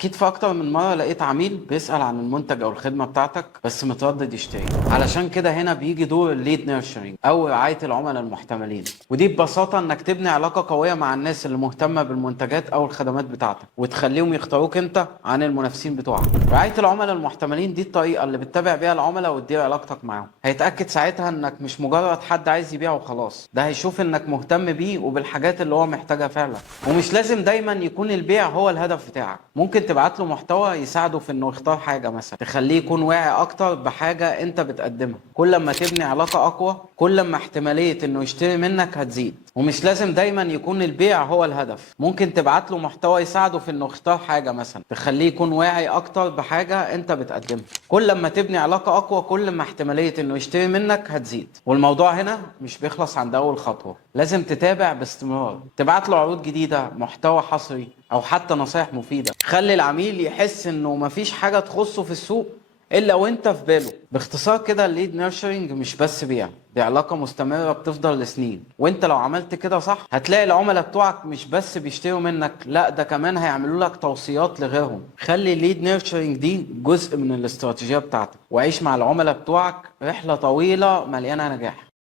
اكيد في اكتر من مره لقيت عميل بيسال عن المنتج او الخدمه بتاعتك بس متردد يشتري. علشان كده هنا بيجي دور الليد نيرشرنج او رعايه العملاء المحتملين، ودي ببساطه انك تبني علاقه قويه مع الناس اللي مهتمه بالمنتجات او الخدمات بتاعتك وتخليهم يختاروك انت عن المنافسين بتوعك. رعايه العملاء المحتملين دي الطريقه اللي بتتابع بيها العملاء وتدير علاقتك معاهم. هيتاكد ساعتها انك مش مجرد حد عايز يبيع وخلاص، ده هيشوف انك مهتم بيه وبالحاجات اللي هو محتاجها فعلا. ومش لازم دايما يكون البيع هو الهدف بتاعك، ممكن تبعت له محتوى يساعده في انه يختار حاجه، مثلا تخليه يكون واعي اكتر بحاجه انت بتقدمها. كل ما تبني علاقه اقوى كل ما احتماليه انه يشتري منك هتزيد. ومش لازم دايما يكون البيع هو الهدف، ممكن تبعت له محتوى يساعده في انه يختار حاجه، مثلا تخليه يكون واعي اكتر بحاجه انت بتقدمها. كل ما تبني علاقه اقوى كل ما احتماليه انه يشتري منك هتزيد. والموضوع هنا مش بيخلص عند اول خطوه، لازم تتابع باستمرار، تبعت له عروض جديده، محتوى حصري، او حتى نصايح مفيده. خلي العميل يحس انه مفيش حاجه تخصه في السوق الا وانت في باله. باختصار كده الليد نيرشرنج مش بس بيع، دي علاقه مستمره بتفضل لسنين. وانت لو عملت كده صح هتلاقي العملاء بتوعك مش بس بيشتروا منك، لا ده كمان هيعملوا لك توصيات لغيرهم. خلي الليد نيرشرنج دي جزء من الاستراتيجيه بتاعتك، وعيش مع العملاء بتوعك رحله طويله مليانه نجاح.